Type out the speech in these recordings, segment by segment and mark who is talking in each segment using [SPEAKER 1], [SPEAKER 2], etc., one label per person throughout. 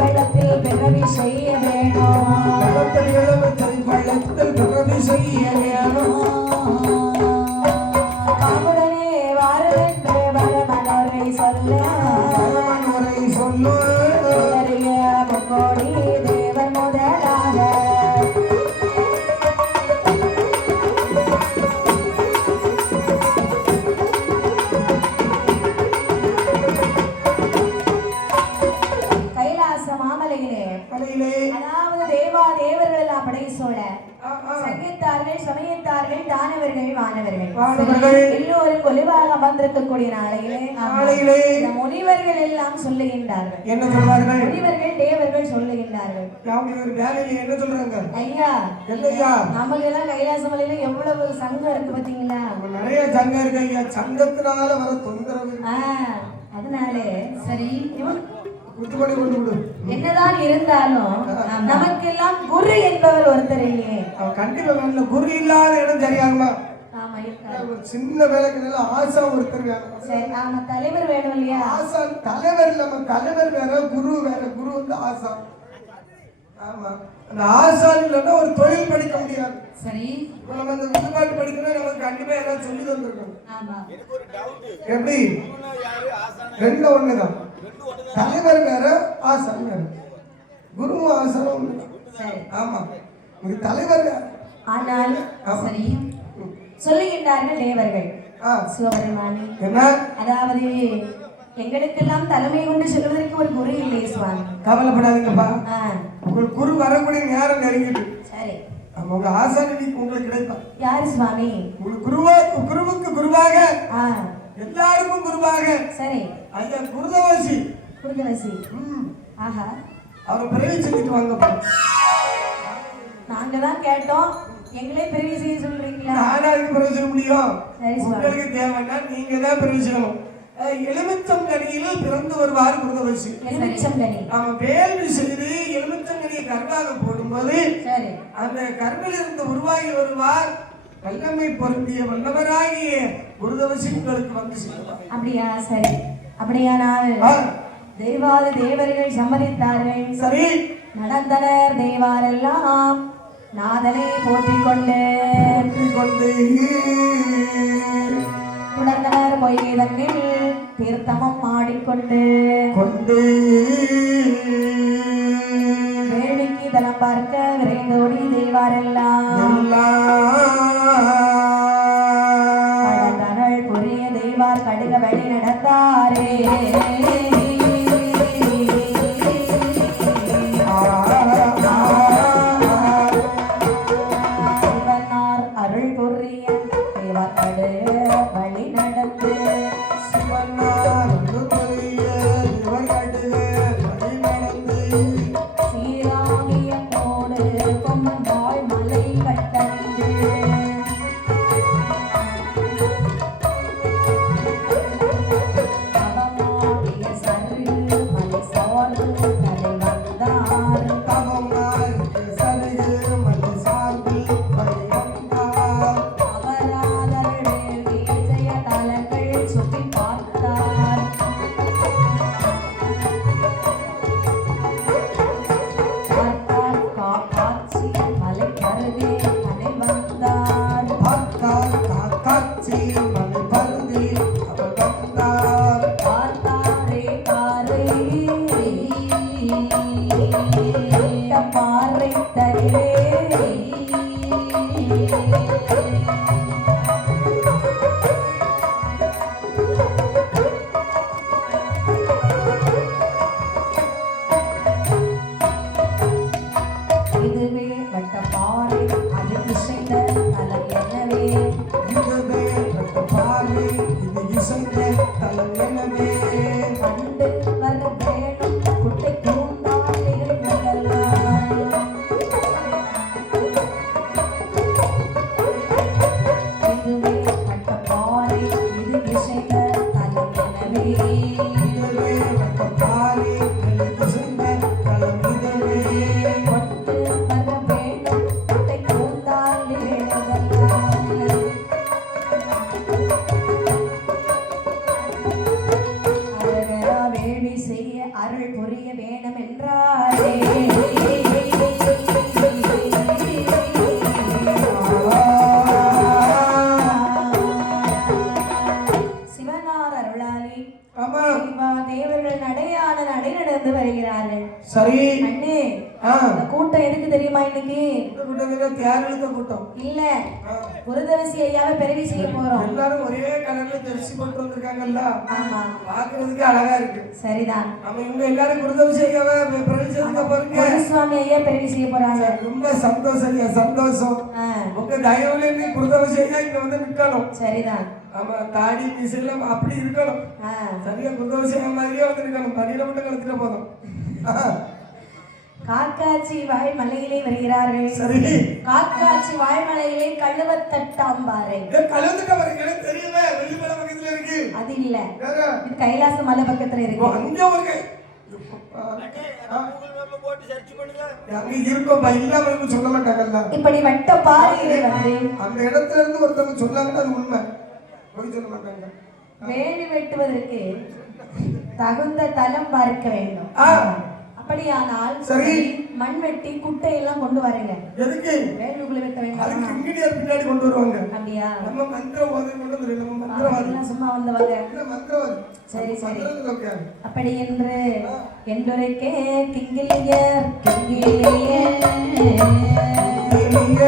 [SPEAKER 1] வெள்ளத்தில் பிறவி செய்ய வேணும் அமர்ந்திருக்கக்கூடிய நாளையிலே
[SPEAKER 2] நாளையிலே
[SPEAKER 1] முனிவர்கள் எல்லாம் சொல்லுகின்றார்கள்.
[SPEAKER 2] என்ன சொல்வார்கள்?
[SPEAKER 1] முனிவர்கள் தேவர்கள் சொல்லுகின்றார்கள்.
[SPEAKER 2] என்ன சொல்றாங்க
[SPEAKER 1] ஐயா
[SPEAKER 2] இல்லையா
[SPEAKER 1] நமக்கு எல்லாம் கைலாச மலையில எவ்வளவு சங்கம் இருக்கு பாத்தீங்களா
[SPEAKER 2] நிறைய சங்கம் இருக்கு ஐயா. சங்கத்தினால வர தொந்தரவு.
[SPEAKER 1] அதனாலே சரி இவன் என்னதான் இருந்தாலும் நமக்கெல்லாம் குரு என்பவர் ஒருத்தர் இல்லையே.
[SPEAKER 2] கண்டிப்பா குரு இல்லாத இடம் சரியாகுமா? ஒரு சின்ன வேலைக்கு ஆசா ஒருத்தர் வேணும்
[SPEAKER 1] சரி ஆமா தலைவர் வேணும் இல்லையா?
[SPEAKER 2] ஆசா தலைவர் இல்லாம தலைவர் வேற குரு வேற குரு வந்து ஆசா. ஆமா. அந்த ஆசான் இல்லைன்னா ஒரு தொழில் படிக்க முடியாது.
[SPEAKER 1] சரி.
[SPEAKER 2] இப்ப நம்ம இந்த வில்லுப்பாட்டு படிக்கணும் நமக்கு கண்டிப்பா ஏதாவது சொல்லி தந்திருக்கணும்.
[SPEAKER 1] ஆமா.
[SPEAKER 2] எப்படி? ரெண்டு ஒண்ணுதான் தலைவர் வேற ஆசான் வேற. குருவும் ஆசானும் ஒண்ணுதான். ஆமா. இது தலைவர் வேற.
[SPEAKER 1] ஆனால் சரி. சொல்லுகின்றார்கள் தேவர்கள்.
[SPEAKER 2] ஆ.
[SPEAKER 1] சிவபெருமானி அதாவது எங்களுக்கெல்லாம் தலைமை கொண்டு சொல்வதற்கு ஒரு குரு இல்லை சுவாமி.
[SPEAKER 2] கவலைப்படாதீங்கப்பா.
[SPEAKER 1] ஆ.
[SPEAKER 2] உங்களுக்கு குரு வரக்கூடிய நேரம் நெருங்கிட்டு.
[SPEAKER 1] சரி.
[SPEAKER 2] உங்க ஆசான் உங்களுக்கு கிடைப்பான்
[SPEAKER 1] யாரு சுவாமி?
[SPEAKER 2] உங்களுக்கு குருவா குருவுக்கு குருவாக. எல்லாருக்கும் குருவாக.
[SPEAKER 1] சரி.
[SPEAKER 2] ஐயா குருதவாசி.
[SPEAKER 1] குருதவசி. ஆஹா.
[SPEAKER 2] அவரை பிறவி செஞ்சுட்டு வாங்கப்பா.
[SPEAKER 1] நாங்க தான் கேட்டோம். எங்களே பிரிவு செய்ய சொல்றீங்களா?
[SPEAKER 2] நானா அதுக்கு பிறவி செய்ய முடியும்? உங்களுக்கு தேவைன்னா நீங்க தான் பிறவி செய்யணும். அஹ், எலுமிச்சம் கனியில் பிறந்து வருவார் குருதவாசி நாம வேள்வி செய்து எலுமிச்சம் கனியை கருவாக போடும்போது
[SPEAKER 1] சரி.
[SPEAKER 2] அந்த கருவில் இருந்து உருவாகி வருவார் வல்லமை பொருந்திய வல்லவராகிய குருதவசி உங்களுக்கு வந்து சேருவார்.
[SPEAKER 1] அப்படியா? சரி. அப்படியானால்
[SPEAKER 2] ஆ,
[SPEAKER 1] தெய்வாத தேவர்கள் சம்மதித்தார்கள்.
[SPEAKER 2] சரி.
[SPEAKER 1] நடந்தனர் தெய்வாரெல்லாம். நாதனை போற்றிக் கொண்டு
[SPEAKER 2] போற்றிக் கொண்டு
[SPEAKER 1] உணர்ந்தனர் பொய்கை தன்னில் தீர்த்தமும் ஆடிக்கொண்டு
[SPEAKER 2] கொண்டு
[SPEAKER 1] வேள்விக்கு தலம் பார்க்க விரைந்தோடி தெய்வாரெல்லாம் கூட்டம் எதுக்கு தெரியுமா இன்னைக்கு?
[SPEAKER 2] இந்த கூட்டம்.
[SPEAKER 1] இல்ல.
[SPEAKER 2] ஆ.
[SPEAKER 1] குருதவசி ஐயாவை பிறவி செய்ய போறோம்.
[SPEAKER 2] எல்லாரும் ஒரே கலர்ல ஜெர்சி போட்டு வந்திருக்காங்கல்ல?
[SPEAKER 1] ஆமா.
[SPEAKER 2] பாக்குறதுக்கு அழகா இருக்கு.
[SPEAKER 1] சரிதான்.
[SPEAKER 2] நம்ம இவங்க எல்லாரும் குருதவிசேகாவை பிரவேசிச்சதுக்கு பாருங்க
[SPEAKER 1] குருசுவாமி ஐயா பிறவி செய்ய போறாங்க.
[SPEAKER 2] ரொம்ப சந்தோஷம் ஐயா சந்தோஷம். உங்க தயவுல இருந்து குருதவிசேகா இங்க வந்து நிக்கணும்.
[SPEAKER 1] சரிதான்.
[SPEAKER 2] ஆமா தாடி மீசையில அப்படி இருக்கணும். சரியா குருதவிசேகா மாதிரியே வந்து இருக்கணும் தண்ணியில மட்டும் கலந்துட்டு போதும். ஆ,
[SPEAKER 1] காக்காச்சி வாய்மலையிலே வருகிறார்கள்.
[SPEAKER 2] சரி.
[SPEAKER 1] காக்காச்சி வாய்மலையிலே கழுவத்தட்டாம்பாறை
[SPEAKER 2] பாருங்க எனக்கு தெரியுமே? வெள்ளிமலை பக்கத்துல இருக்கு.
[SPEAKER 1] அது இல்ல. இது கைலாச மலை பக்கத்துல இருக்கு.
[SPEAKER 2] அங்க ஒரு
[SPEAKER 1] இப்படி வட்ட வந்து
[SPEAKER 2] அந்த இடத்துல இருந்து ஒருத்தவங்க சொன்னாங்கன்னா அது உண்மை. போய் சொல்ல மாட்டாங்க
[SPEAKER 1] வேலி வெட்டுவதற்கு தகுந்த தலம் பார்க்க வேண்டும்.
[SPEAKER 2] ஆ.
[SPEAKER 1] அப்படியானால்
[SPEAKER 2] சரி.
[SPEAKER 1] மண் வெட்டி குட்டை எல்லாம் கொண்டு வரீங்க.
[SPEAKER 2] எதுக்கு?
[SPEAKER 1] வேலுக்குள்ள வைக்க
[SPEAKER 2] அதுக்கு
[SPEAKER 1] வேண்டாம்
[SPEAKER 2] இன்கிரியார் பின்னாடி கொண்டு வருவாங்க.
[SPEAKER 1] அப்படியா?
[SPEAKER 2] நம்ம மந்திரவாதி கொண்டு வந்து நம்ம மந்திரவாதி.
[SPEAKER 1] சும்மா வந்தவங்க.
[SPEAKER 2] இல்ல மந்திரவாதி?
[SPEAKER 1] சரி, சரி. அப்படி என்று என்றுரைக்கே கிங்கிலியர் கிங்கிலியர்
[SPEAKER 2] நீங்க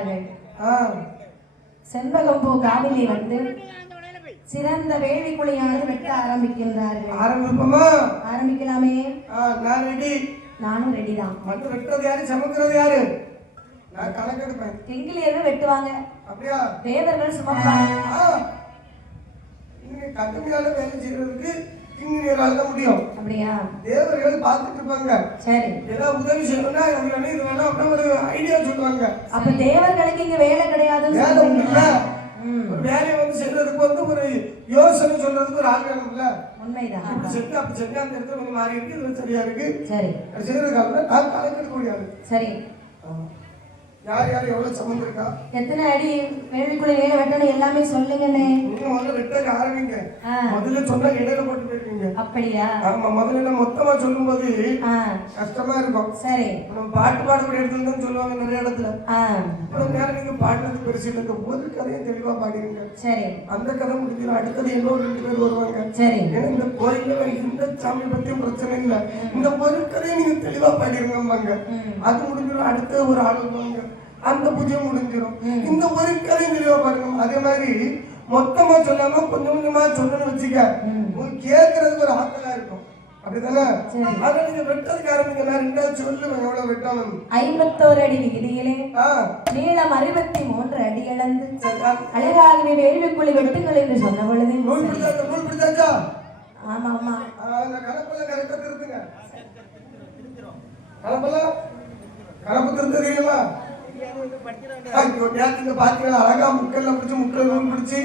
[SPEAKER 1] குறைத்தார்கள்
[SPEAKER 2] ஆ
[SPEAKER 1] செண்பகம்பூ காவிலே வந்து சிறந்த வேள்வி குழியானது வெட்ட ஆரம்பிக்கின்றார்கள்.
[SPEAKER 2] ஆரம்பிப்போமா?
[SPEAKER 1] ஆரம்பிக்கலாமே.
[SPEAKER 2] நான் ரெடி
[SPEAKER 1] நானும் ரெடி தான்.
[SPEAKER 2] மண்ணு வெட்டுறது யாரு? சமைக்கிறது யாரு? நான் கணக்கெடுப்பேன்
[SPEAKER 1] கிங்கிலியர்கள் வெட்டுவாங்க.
[SPEAKER 2] அப்படியா?
[SPEAKER 1] தேவர்கள் சுமப்பாங்க.
[SPEAKER 2] கடுமையான வேலை செய்யறதுக்கு தான் முடியும்.
[SPEAKER 1] அப்படியா?
[SPEAKER 2] தேவர்கள் பார்த்துட்டு இருப்பாங்க.
[SPEAKER 1] சரி.
[SPEAKER 2] ஏதாவது உதவி செய்யணும்னா இது வேணும் அப்படின்னு ஒரு ஐடியா சொல்லுவாங்க.
[SPEAKER 1] அப்ப தேவர்களுக்கு இங்க வேலை கிடையாதுன்னு
[SPEAKER 2] வேலை வேலையை வந்து செய்யறதுக்கு வந்து ஒரு யோசனை சொல்றதுக்கு ஒரு ஆள் வேணும்ல.
[SPEAKER 1] உண்மைதான்.
[SPEAKER 2] இப்படி செஞ்சு அப்படி செஞ்சு அந்த இடத்துல கொஞ்சம் மாறி இருக்கு இது சரியா இருக்கு.
[SPEAKER 1] சரி.
[SPEAKER 2] செய்யறதுக்கு ஆள் நான் ஆளு
[SPEAKER 1] சரி.
[SPEAKER 2] யார் யார் எவ்வளவு சம்மந்தம் இருக்கா?
[SPEAKER 1] எத்தனை அடி வேள்விக்குள்ள ஏழை வெட்டணும் எல்லாமே சொல்லுங்கண்ணே.
[SPEAKER 2] நீங்க முதல்ல வெட்டக்கு ஆரம்பிங்க. முதல்ல சொன்னா இடையில போட்டு போயிருக்கீங்க
[SPEAKER 1] அப்படியா?
[SPEAKER 2] ஆமா முதல்ல மொத்தமா சொல்லும்போது கஷ்டமா இருக்கும்.
[SPEAKER 1] சரி.
[SPEAKER 2] நம்ம பாட்டு பாடக்கூடிய இடத்துல தான் சொல்லுவாங்க நிறைய இடத்துல. இவ்வளவு நேரம் நீங்க பாடினது பெருசு இல்லை ஒரு கதையும் தெளிவா பாடிருங்க.
[SPEAKER 1] சரி.
[SPEAKER 2] அந்த கதை முடிஞ்சிடும். அடுத்தது இன்னொரு ரெண்டு பேர் வருவாங்க.
[SPEAKER 1] சரி.
[SPEAKER 2] ஏன்னா இந்த கோயில்ல எந்த சாமி பத்தியும் பிரச்சனை இல்லை. இந்த ஒரு கதையை நீங்க தெளிவா பாடிருங்கம்பாங்க.
[SPEAKER 1] ம்.
[SPEAKER 2] அது முடிஞ்சிடும். அடுத்த ஒரு ஆள் வருவாங்க. அந்த பூஜை முடிஞ்சிடும். இந்த ஒரு தெளிவா பாடுங்க அதே மாதிரி மொத்தமா சொல்லாம கொஞ்சம் கொஞ்சமா சொல்லணும்னு வச்சுக்க உங்களுக்கு கேட்கறதுக்கு ஒரு ஆத்தலா இருக்கும். அப்படிதானே. அதை நீங்க வெட்டதுக்கு ஆரம்பிங்க நான் ரெண்டாவது சொல்லுவேன் எவ்வளவு வெட்டணும்?
[SPEAKER 1] ஐம்பத்தோரு அடி வீதியிலே
[SPEAKER 2] ஆ.
[SPEAKER 1] நீளம் அறுபத்தி மூன்று அடி இழந்து. அழகாகவே வேள்விக்குழி வெட்டுங்கள் என்று சொன்ன பொழுது
[SPEAKER 2] நூல் பிடிச்சாச்சா? நூல் பிடிச்சாச்சா?
[SPEAKER 1] ஆமா ஆமா.
[SPEAKER 2] அந்த கணப்பெல்லாம் கரெக்டா திருத்துங்க. திருத்த தெரியுமா ஐயோ நேரத்துக்கு பாத்தீங்களா அழகா முக்கெல்லாம் பிடிச்சு முக்கில் நூல் பிடிச்சி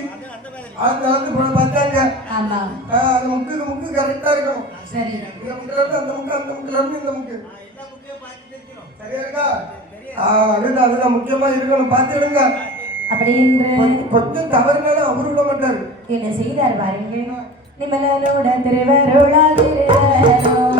[SPEAKER 2] அந்த வந்து பார்த்தாங்க அந்த முக்குக்கு முக்கு கரெக்டா இருக்கும். இந்த முக்கில இருந்து அந்த முக்கு அந்த முக்கில இருந்து இந்த முக்கு. சரியா இருக்கா? ஆ, அதுதான் அதுதான் முக்கியமா இருக்கணும். பார்த்து விடுங்க
[SPEAKER 1] அப்படி என்று
[SPEAKER 2] கொஞ்சம் கொஞ்சம் தவறுனாலும் அவரு விட மாட்டாரு.
[SPEAKER 1] என்ன செய்தார் பாருங்க நிமலனோட திருவருளா திருவருளா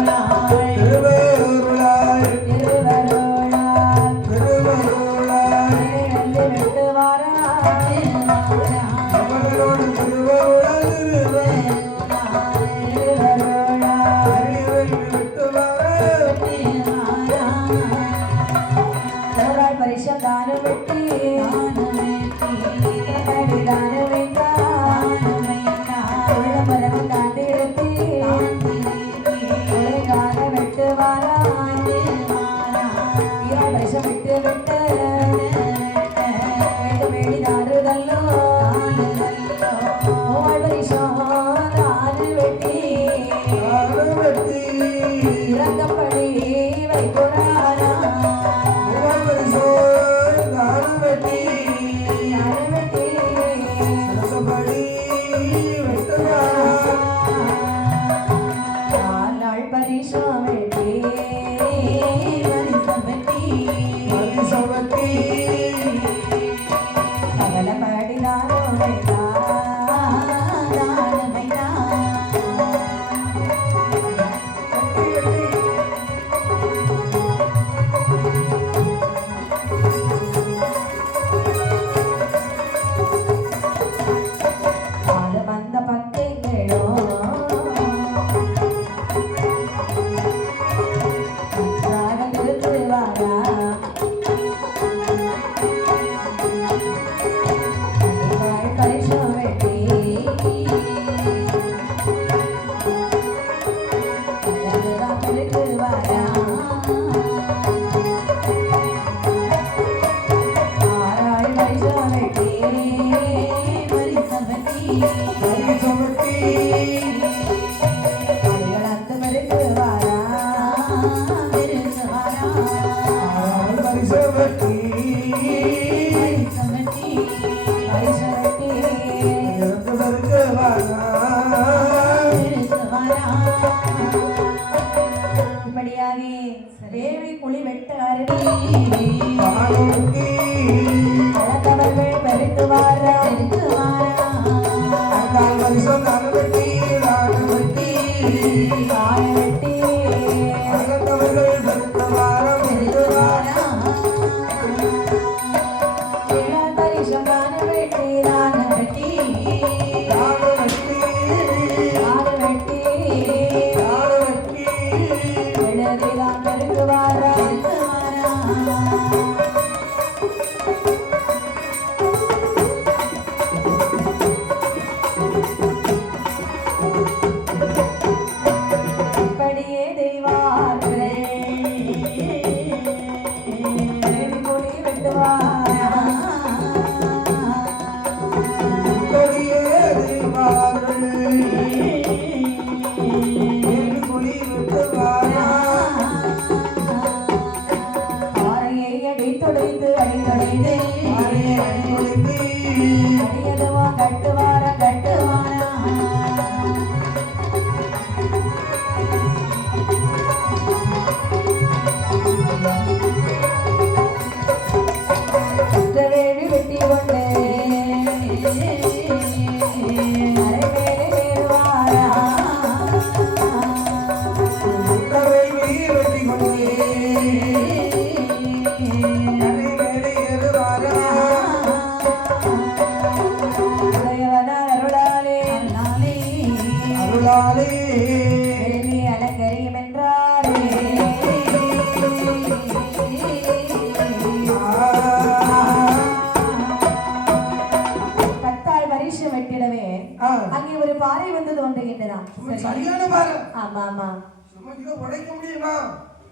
[SPEAKER 1] பாறை வந்தது ஒன்றுகின்றதாம்
[SPEAKER 2] சும்மா சரியான பாரு
[SPEAKER 1] ஆமா ஆமா.
[SPEAKER 2] சும்மா இதை உடைக்க முடியுமா?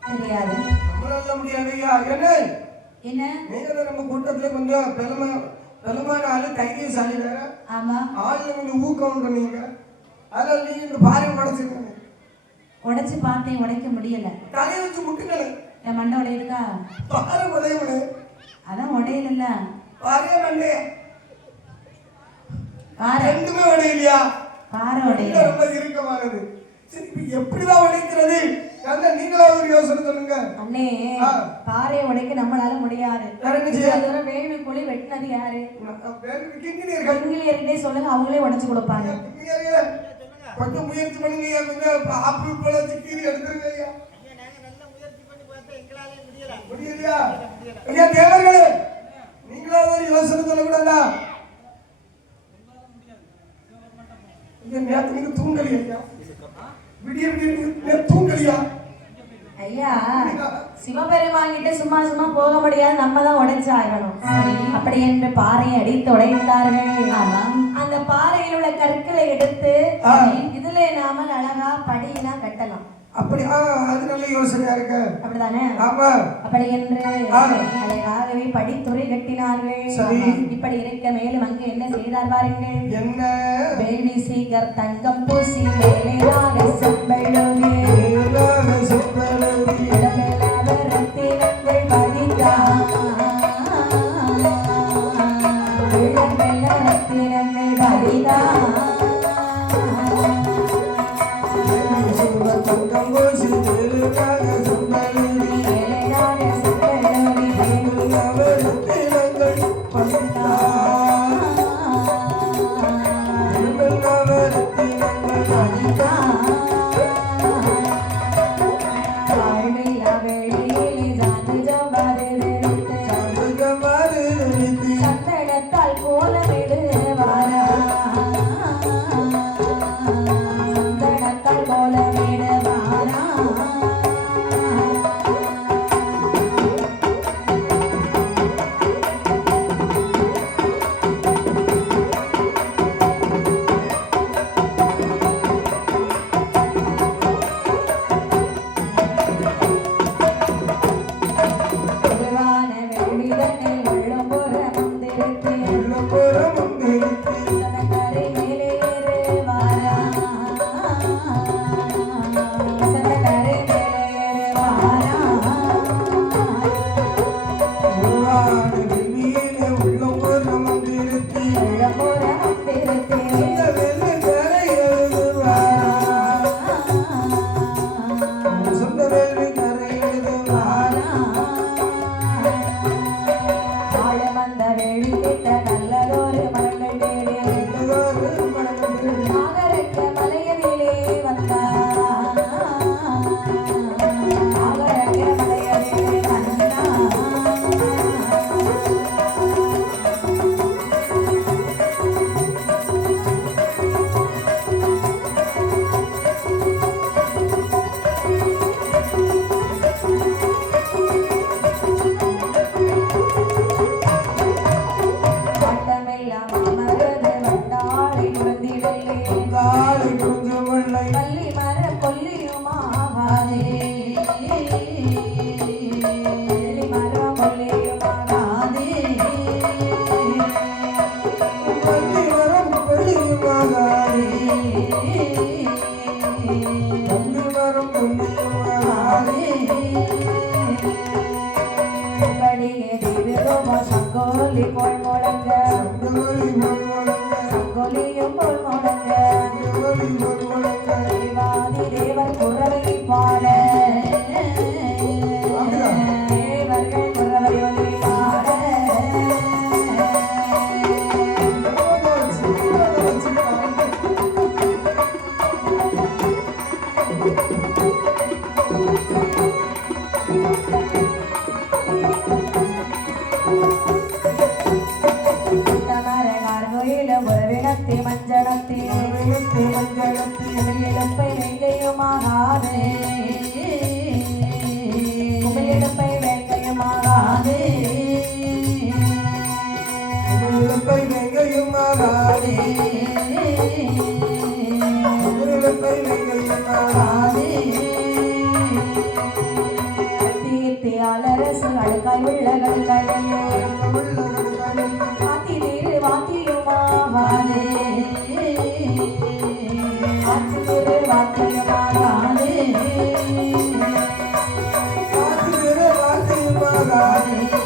[SPEAKER 1] தெரியாது
[SPEAKER 2] நம்மளால முடியாதையா என்ன?
[SPEAKER 1] என்ன?
[SPEAKER 2] நீங்க நம்ம கூட்டத்துல கொஞ்சம் பெருமை பெருமான ஆளு தைரியசாலி வேற
[SPEAKER 1] ஆமா.
[SPEAKER 2] ஆளுல கொஞ்சம் ஊக்கம் பண்ணீங்க அதில் நீங்க இந்த பாறை உடைச்சிருக்கீங்க
[SPEAKER 1] உடைச்சு பார்த்தேன் உடைக்க முடியல.
[SPEAKER 2] தலையை வச்சு முட்டுங்களே.
[SPEAKER 1] என் மண்டை உடையுதுக்கா?
[SPEAKER 2] பாறை உடையவனே.
[SPEAKER 1] அதான் உடையல
[SPEAKER 2] பாறையே மண்டே?
[SPEAKER 1] பாறை.
[SPEAKER 2] ரெண்டுமே உடையலையா?
[SPEAKER 1] பாறை உடையல
[SPEAKER 2] ரொம்ப இறுக்கமானது சரி இப்ப எப்படிதான் உடைக்கிறது? அண்ணா நீங்களாவது ஒரு யோசனை சொல்லுங்க.
[SPEAKER 1] அண்ணே. பாறையை உடைக்க நம்மளால முடியாது. தூரம் வேள்வி குழி வெட்டினது யாரு?
[SPEAKER 2] கிங்கினியர்கள்
[SPEAKER 1] கண்கிலியர்கிட்டே சொல்லுங்க அவங்களே உடைச்சு கொடுப்பாங்க.
[SPEAKER 2] கொஞ்சம் முயற்சி பண்ணுங்க ஐயா கொஞ்சம் ஆப்பிள் பழம் சிக்கீரி எடுத்துருங்க ஐயா. முடியலையா? ஐயா தேவர்களே நீங்களாவது ஒரு யோசனை சொல்லக்கூடாதா? நேத்து நீங்க தூங்கலையா? ஐயா விடிய விடிய நீங்க தூங்கலையா?
[SPEAKER 1] ஐயா சிவபெருமான் கிட்ட சும்மா சும்மா போக முடியாது. நம்ம தான் உடைச்சாகணும். அப்படி என்று பாறையை அடித்து உடைத்தார்கள். அந்த பாறையில் உள்ள கற்களை எடுத்து. இதுல நாம அழகா படியெல்லாம் கட்டலாம்.
[SPEAKER 2] அப்படி அது நல்ல யோசனையா இருக்கு.
[SPEAKER 1] அப்படிதானே?
[SPEAKER 2] ஆமா.
[SPEAKER 1] அப்படி என்று
[SPEAKER 2] ஆ.
[SPEAKER 1] அழகாகவே படித்துறை கட்டினார்கள்.
[SPEAKER 2] சரி.
[SPEAKER 1] இப்படி இருக்க மேலும் அங்கு என்ன செய்தார் பாருங்கள்.
[SPEAKER 2] என்ன?
[SPEAKER 1] வேள்வி சீகர் தங்கம் பூசி மேலேதாக செம்பழுவே
[SPEAKER 2] சுப்பலதி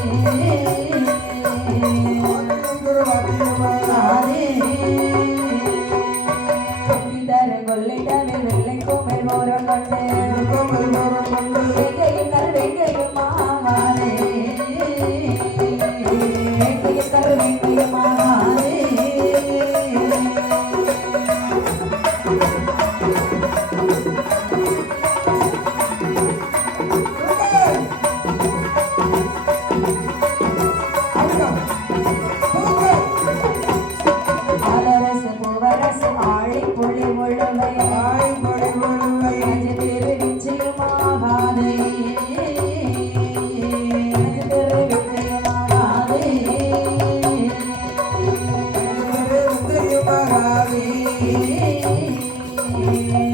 [SPEAKER 1] Yeah. Thank you.